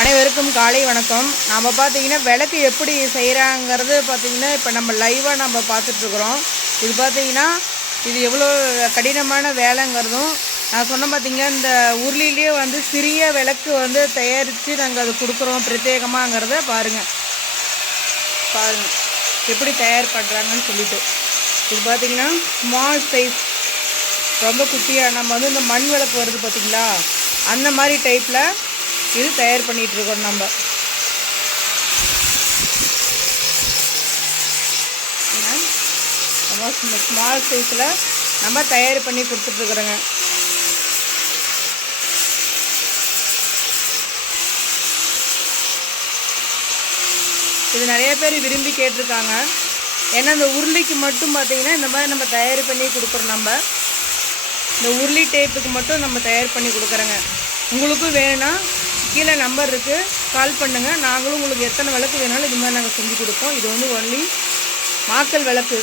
அனைவருக்கும் காலை வணக்கம். நாம் பார்த்தீங்கன்னா விளக்கு எப்படி செய்கிறாங்கிறது பார்த்தீங்கன்னா இப்போ நம்ம லைவாக நம்ம பார்த்துட்ருக்குறோம் இது பார்த்திங்கன்னா இது எவ்வளோ கடினமான வேலைங்கிறதும் நான் சொன்ன பார்த்திங்கன்னா இந்த உருளிலேயே வந்து சிறிய விளக்கு வந்து தயாரித்து நாங்கள் அது கொடுக்குறோம். பிரத்யேகமாங்கிறத பாருங்கள் பாருங்கள் எப்படி தயார் பண்ணுறாங்கன்னு சொல்லிட்டு. இது பார்த்திங்கன்னா ஸ்மால் சைஸ் ரொம்ப குட்டியாக நம்ம வந்து இந்த மண் விளக்கு வருது பார்த்திங்களா அந்த மாதிரி டைப்பில் இது தயார் பண்ணிகிட்ருக்கோம் இருக்கோம் நம்ம. ரொம்ப ஸ்மால் சைஸில் நம்ம தயார் பண்ணி கொடுத்துட்ருக்குறோங்க இது நிறைய பேர் விரும்பி கேட்டிருக்காங்க. ஏன்னா இந்த உருளைக்கு மட்டும் பார்த்தீங்கன்னா இந்த மாதிரி நம்ம தயார் பண்ணி கொடுக்குறோம் நம்ம. இந்த உருளி டைப்புக்கு மட்டும் நம்ம தயார் பண்ணி கொடுக்குறோங்க. உங்களுக்கும் வேணும்னா கீழே நம்பர் இருக்குது கால் பண்ணுங்கள் நாங்களும் உங்களுக்கு எத்தனை விளக்கு வேணாலும் இது மாதிரி நாங்கள் செஞ்சு கொடுப்போம். இது வந்து ஒன்லி மாக்கல் விளக்கு.